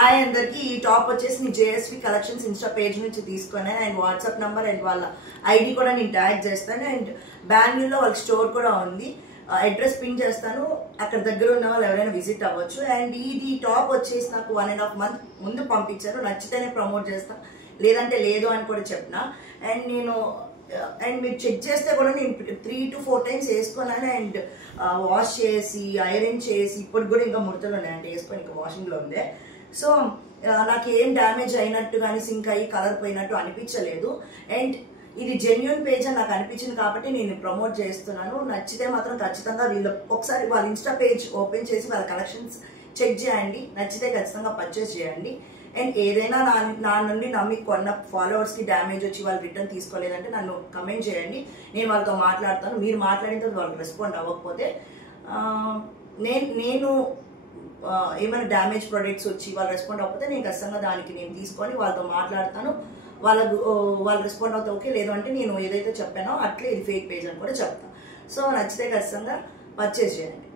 hi అందరికి ఈ top వచ్చేసి జేఎస్వి కలెక్షన్స్ ఇన్స్టా పేజ్ నుంచి తీసుకున్నాను అండ్ వాట్సాప్ నంబర్ అండ్ వాళ్ళ ఐడి కూడా నేను ట్యాగ్ చేస్తాను అండ్ బెంగళూరులో వాళ్ళ స్టోర్ కూడా ఉంది అడ్రస్ పిన్ చేస్తాను అక్కడ దగ్గర ఉన్న వాళ్ళు ఎవరైనా విజిట్ అవ్వచ్చు అండ్ ఇది టాప్ వచ్చేసి నాకు 1.5 month ముందు పంపించారు నచ్చితేనే ప్రమోట్ చేస్తాను లేదంటే లేదు అని కూడా చెప్పిన అండ్ నేను మీరు చెక్ చేస్తే కూడా నేను 3 to 4 times వేసుకున్నాను అండ్ వాష్ చేసి ఐరన్ చేసి ఇప్పుడు కూడా ఇంకా ముడతలు ఉన్నాయి అంటే వేసుకొని ఇంకా వాషింగ్లో ఉందే సో నాకు ఏం డ్యామేజ్ అయినట్టు కానీ సింక్ అయ్యి కలర్ పోయినట్టు అనిపించలేదు అండ్ ఇది జెన్యూన్ పేజ్ అని నాకు అనిపించింది కాబట్టి నేను ప్రమోట్ చేస్తున్నాను నచ్చితే మాత్రం ఖచ్చితంగా ఒకసారి వాళ్ళ ఇన్స్టా పేజ్ ఓపెన్ చేసి వాళ్ళ కలెక్షన్స్ చెక్ చేయండి నచ్చితే ఖచ్చితంగా పర్చేస్ చేయండి అండ్ ఏదైనా నా నుండి నమ్మి కొన్న ఫాలోవర్స్కి డ్యామేజ్ వచ్చి వాళ్ళు రిటర్న్ తీసుకోలేదంటే నన్ను కమెంట్ చేయండి నేను వాళ్ళతో మాట్లాడతాను మీరు మాట్లాడిన తర్వాత వాళ్ళు రెస్పాండ్ అవ్వకపోతే నేను ఏమైనా డ్యామేజ్ ప్రొడక్ట్స్ వచ్చి వాళ్ళు రెస్పాండ్ అవ్వకపోతే నేను ఖచ్చితంగా దానికి నేను తీసుకొని వాళ్ళతో మాట్లాడతాను వాళ్ళు రెస్పాండ్ అవుతే ఓకే లేదు అంటే నేను ఏదైతే చెప్పానో అట్లే ఇది ఫేక్ పేజ్ అని కూడా చెప్తాను సో నచ్చితే ఖచ్చితంగా పర్చేస్ చేయండి